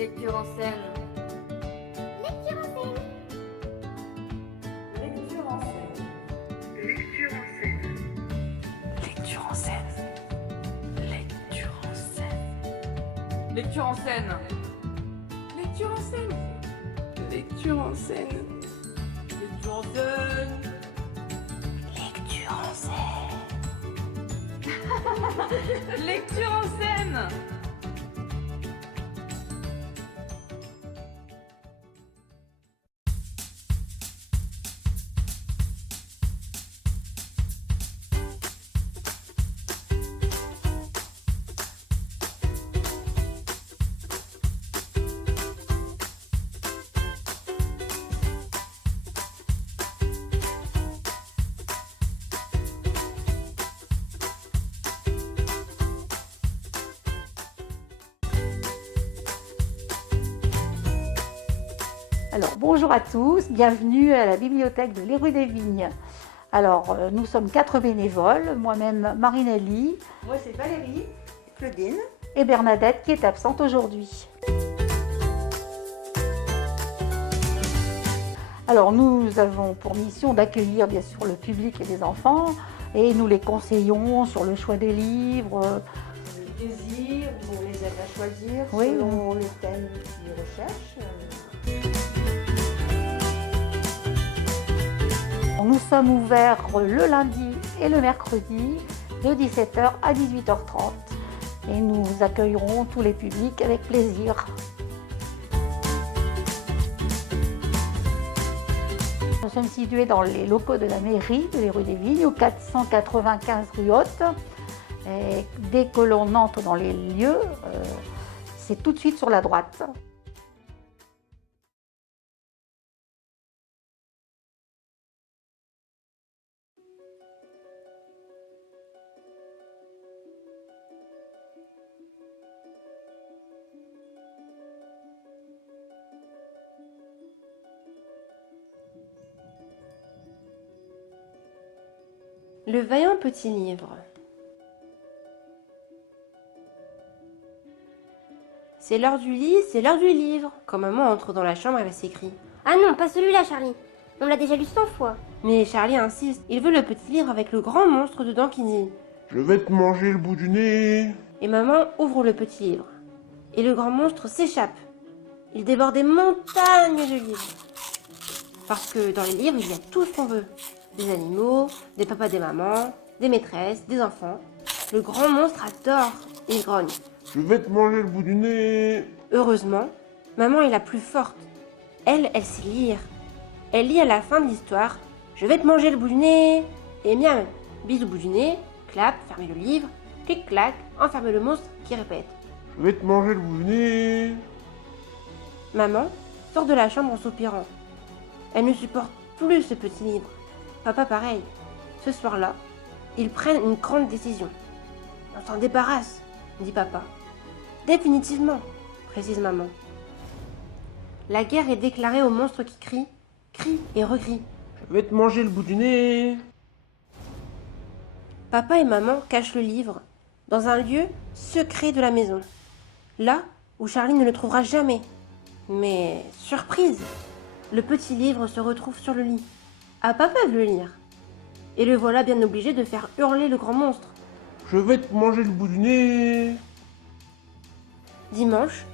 Lecture en scène. Lecture en scène. Lecture en scène. Lecture en scène. Lecture en scène. Lecture en scène. Lecture en scène. Lecture en scène. Lecture en scène. Lecture en scène. Lecture en scène. Alors, bonjour à tous, bienvenue à la bibliothèque de Les Rues des Vignes. Alors, nous sommes 4 bénévoles, moi-même Marinelli. Moi, c'est Valérie, Claudine. Et Bernadette qui est absente aujourd'hui. Alors, nous avons pour mission d'accueillir bien sûr le public et les enfants et nous les conseillons sur le choix des livres. Le désir, on les aide à choisir Oui. selon le thème qu'ils recherchent. Nous sommes ouverts le lundi et le mercredi de 17h à 18h30 et nous accueillerons tous les publics avec plaisir. Nous sommes situés dans les locaux de la mairie de les Rues des Vignes, au 495 rue Haute. Et dès que l'on entre dans les lieux, c'est tout de suite sur la droite. Le vaillant petit livre. C'est l'heure du lit, c'est l'heure du livre. Quand maman entre dans la chambre, elle s'écrie. Ah non, pas celui-là, Charlie. On l'a déjà lu 100 fois. Mais Charlie insiste, il veut le petit livre avec le grand monstre dedans qui dit. Je vais te manger le bout du nez. Et maman ouvre le petit livre. Et le grand monstre s'échappe. Il déborde des montagnes de livres. Parce que dans les livres, il y a tout ce qu'on veut. Des animaux, des papas, des mamans, des maîtresses, des enfants. Le grand monstre adore et il grogne. Je vais te manger le bout du nez. Heureusement, maman est la plus forte. Elle sait lire. Elle lit à la fin de l'histoire « Je vais te manger le bout du nez !» Et miam, bise au bout du nez, clap, fermez le livre, clic-clac, enfermez le monstre qui répète. Je vais te manger le bout du nez. Maman sort de la chambre en soupirant. Elle ne supporte plus ce petit livre. Papa pareil. Ce soir-là, ils prennent une grande décision. On s'en débarrasse, dit papa. Définitivement, précise maman. La guerre est déclarée au monstre qui crie et recrie. Je vais te manger le bout du nez. Papa et maman cachent le livre dans un lieu secret de la maison. Là où Charlie ne le trouvera jamais. Mais surprise, le petit livre se retrouve sur le lit. Ah, papa veut le lire. Et le voilà bien obligé de faire hurler le grand monstre. Je vais te manger le bout du nez. Dimanche,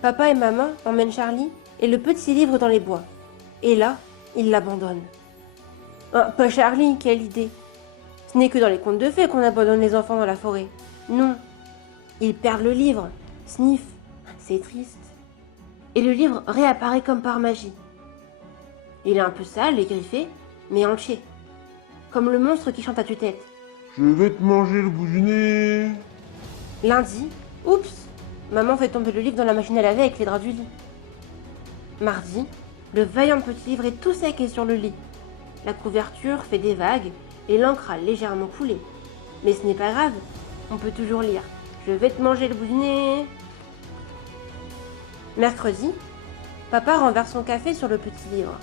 papa et maman emmènent Charlie et le petit livre dans les bois. Et là, ils l'abandonnent. Ah, pas Charlie, quelle idée! Ce n'est que dans les contes de fées qu'on abandonne les enfants dans la forêt. Non, ils perdent le livre. Sniff, c'est triste. Et le livre réapparaît comme par magie. Il est un peu sale et griffé, mais entier. Comme le monstre qui chante à tue-tête. Je vais te manger le bout du nez. Lundi, oups, maman fait tomber le livre dans la machine à laver avec les draps du lit. Mardi, le vaillant petit livre est tout sec et sur le lit. La couverture fait des vagues et l'encre a légèrement coulé. Mais ce n'est pas grave, on peut toujours lire. Je vais te manger le bout du nez. Mercredi, papa renverse son café sur le petit livre.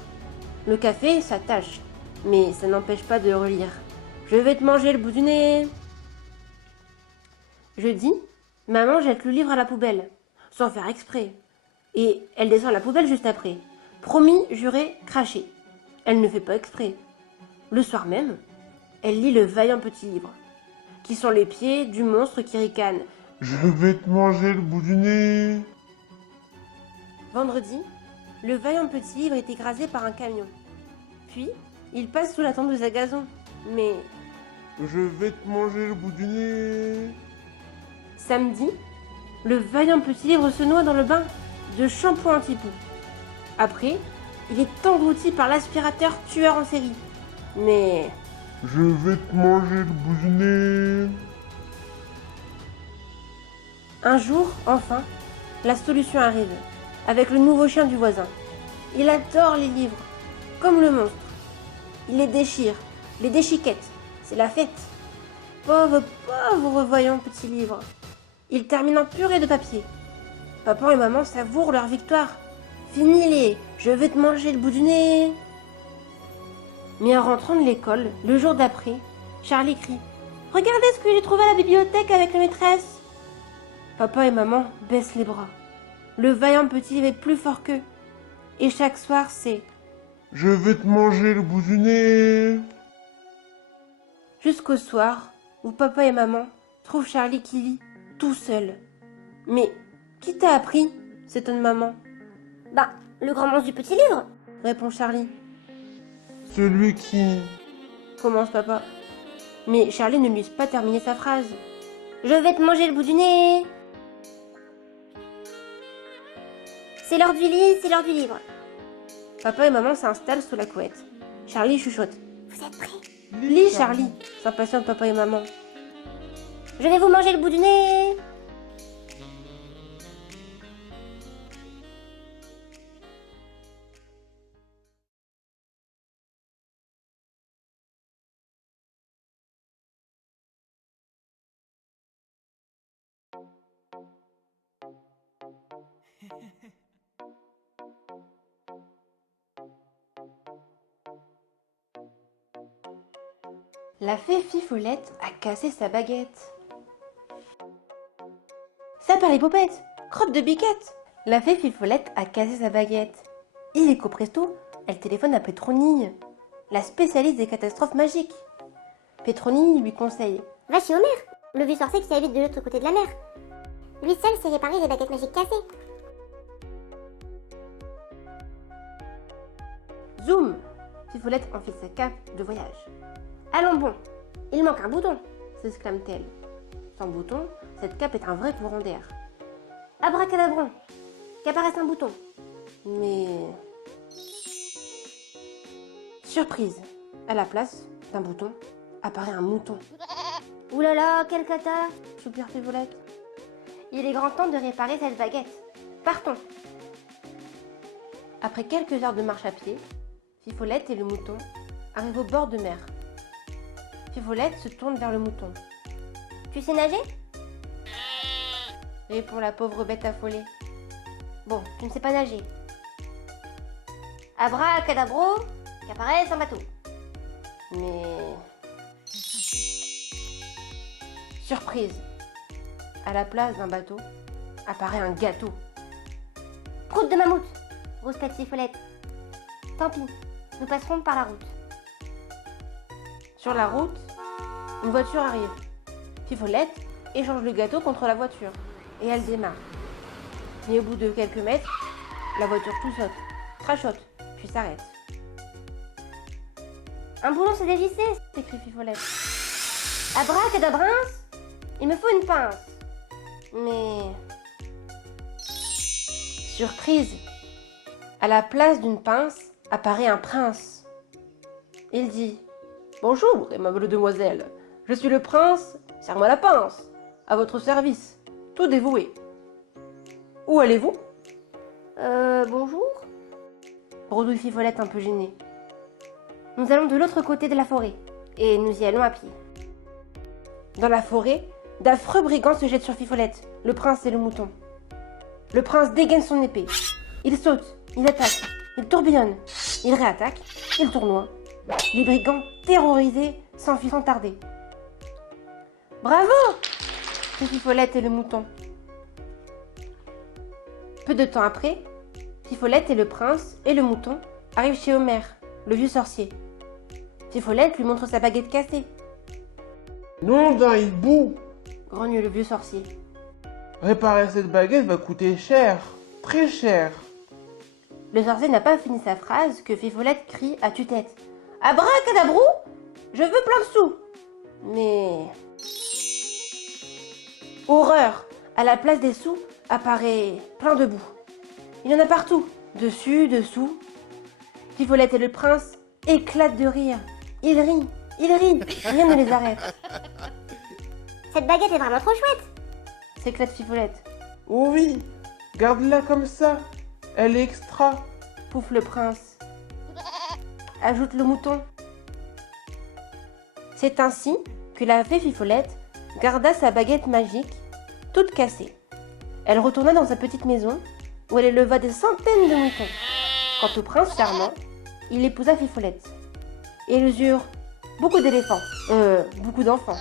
Le café s'attache, mais ça n'empêche pas de relire. Je vais te manger le bout du nez. Jeudi, maman jette le livre à la poubelle, sans faire exprès. Et elle descend à la poubelle juste après. Promis, juré, craché. Elle ne fait pas exprès. Le soir même, elle lit le vaillant petit livre, qui sont les pieds du monstre qui ricane. Je vais te manger le bout du nez. Vendredi, le vaillant petit livre est écrasé par un camion. Puis, il passe sous la tondeuse à gazon. Mais Je vais te manger le bout du nez. samedi, le vaillant petit livre se noie dans le bain de shampoing anti-poux. Après, il est englouti par l'aspirateur tueur en série. Mais Je vais te manger le bout du nez. un jour, enfin, la solution arrive, avec le nouveau chien du voisin. Il adore les livres, comme le monstre. Il les déchire, les déchiquette, c'est la fête. Pauvre voyant petit livre. Il termine en purée de papier. Papa et maman savourent leur victoire. Finis-les, je vais te manger le bout du nez. Mais en rentrant de l'école, le jour d'après, Charlie crie « Regardez ce que j'ai trouvé à la bibliothèque avec la maîtresse !» Papa et maman baissent les bras. Le vaillant petit livre est plus fort qu'eux. Et chaque soir, c'est Je vais te manger le bout du nez. jusqu'au soir où papa et maman trouvent Charlie qui lit tout seul. Mais qui t'a appris s'étonne maman. Bah, le grand monstre du petit livre. Répond Charlie. Celui qui... Commence papa. Mais Charlie ne lui laisse pas terminer sa phrase. Je vais te manger le bout du nez. C'est l'heure du lit, c'est l'heure du livre. Papa et maman s'installent sous la couette. Charlie chuchote. Vous êtes prêts? Lis Charlie, s'impatiente papa et maman. Je vais vous manger le bout du nez. La fée Fifolette a cassé sa baguette. Ça par les popettes, crotte de biquette. La fée Fifolette a cassé sa baguette. Illico presto, elle téléphone à Pétronille, la spécialiste des catastrophes magiques. Pétronille lui conseille. Va chez Homer, le vieux sorcier qui habite de l'autre côté de la mer. Lui seul sait réparer les baguettes magiques cassées. Zoom, Fifolette enfile sa cape de voyage. Allons bon, il manque un bouton, s'exclame-t-elle. Sans bouton, cette cape est un vrai courant d'air. Abracadabron, qu'apparaisse un bouton. Mais... surprise, à la place d'un bouton, apparaît un mouton. Ouh là là, quelle cata. Soupire Fifolette. Il est grand temps de réparer cette baguette. Partons. Après quelques heures de marche à pied, Fifolette et le mouton arrivent au bord de mer. Fifolette se tourne vers le mouton. Tu sais nager? Répond la pauvre bête affolée. Bon, tu ne sais pas nager. Abracadabro, qu'apparaisse un bateau. Mais... surprise. À la place d'un bateau, apparaît un gâteau. Proute de mammouth, rouspète Fifolette. Tant pis, nous passerons par la route. Sur la route, une voiture arrive. Fifolette échange le gâteau contre la voiture et elle démarre. Mais au bout de quelques mètres, la voiture tout saute, crachote, puis s'arrête. Un boulon s'est dévissé, S'écrie Fifolette. abracadabrince. Il me faut une pince. Mais... surprise. À la place d'une pince apparaît un prince. Il dit: bonjour, aimable demoiselle. Je suis le prince, serre-moi la pince. À votre service, tout dévoué. Où allez-vous? Bonjour. Bredouille Fifolette un peu gênée. Nous allons de l'autre côté de la forêt, et nous y allons à pied. Dans la forêt, d'affreux brigands se jettent sur Fifolette, le prince et le mouton. Le prince dégaine son épée. Il saute, il attaque, il tourbillonne, il réattaque, il tournoie. Les brigands, terrorisés, s'enfuient sans tarder. Bravo! Fit Fifolette et le mouton. Peu de temps après, Fifolette et le prince et le mouton arrivent chez Homer, le vieux sorcier. Fifolette lui montre sa baguette cassée. Non d'un hibou. Grogne le vieux sorcier. Réparer cette baguette va coûter cher. Très cher. Le sorcier n'a pas fini sa phrase que Fifolette crie à tue-tête. Abracadabrou, je veux plein de sous. Mais... horreur, à la place des sous apparaît plein de boue. Il y en a partout, dessus, dessous. Fifolette et le prince éclatent de rire. Ils rient, rien ne les arrête. Cette baguette est vraiment trop chouette. S'éclate Fifolette. Oh oui, garde-la comme ça. Elle est extra. Pouffe le prince. Ajoute le mouton. C'est ainsi que la fée Fifolette garda sa baguette magique, toute cassée. Elle retourna dans sa petite maison, où elle éleva des centaines de moutons. Quant au prince charmant, il épousa Fifolette. Et ils eurent beaucoup d'éléphants, beaucoup d'enfants.